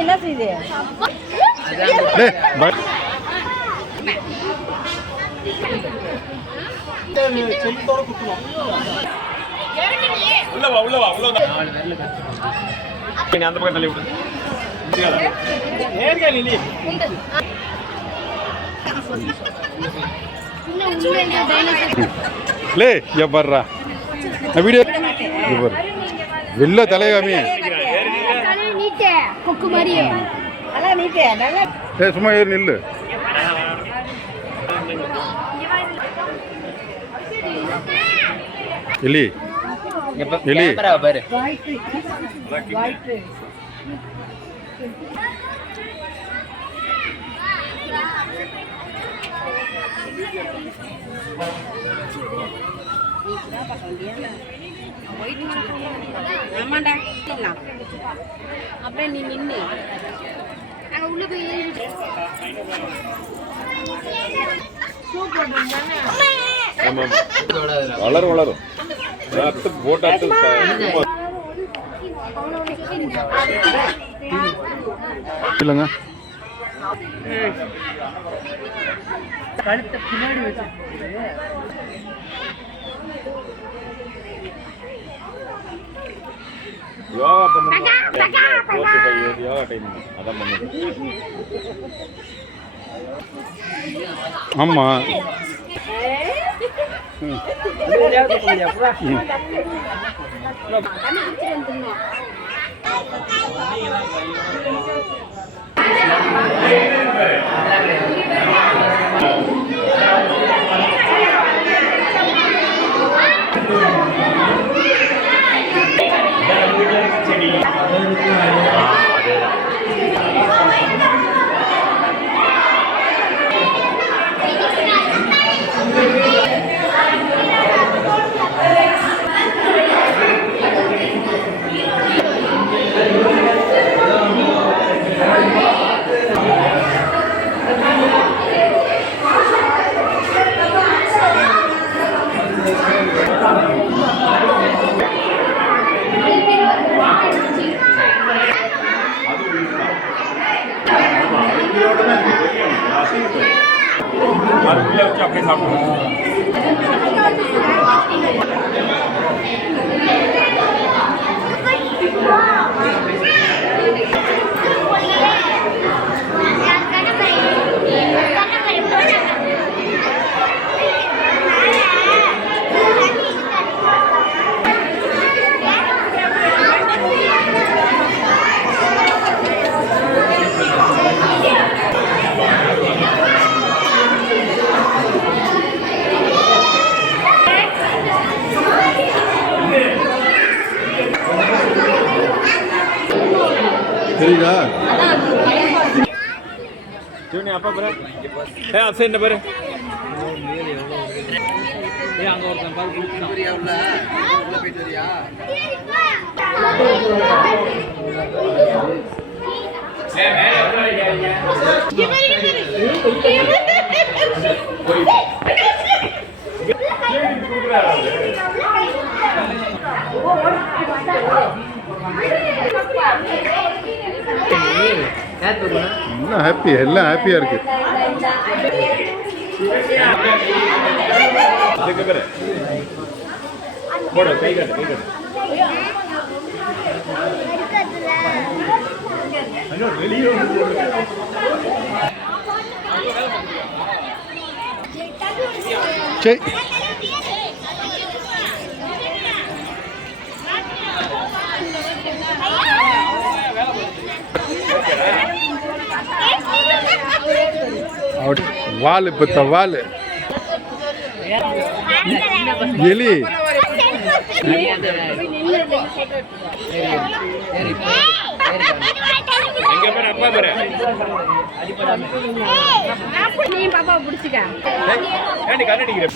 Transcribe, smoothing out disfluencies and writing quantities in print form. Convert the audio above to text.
என்ன செய்யுது? அந்த பக்கம் தள்ளி விடு. வீடியோ வெள்ள தலைகாமி சும்மா ஏறி நில்லு. எலி எலி ஆமாண்டா அப்படியே நீ நின்று அங்கே உள்ள போய் வளரும் வளரும் போட்டு இல்லைங்க கழுத்தை பின்னாடி வச்சு யோகா பண்ணுங்க. யோகா டைம் அதான் பண்ணுங்க. ஆமா அப்படியே சாப்பிடுவோம். தெரியுதா? அப்பா பாரு என்ன பாரு அங்க ஒருத்தன் எல்லாம் ஹாப்பி, எல்லாம் ஹாப்பியா இருக்கு. சரி வால் இப்ப வால் எலி பாப்பா பிடிச்சிக்க கண்ணடிக்கிறேன்.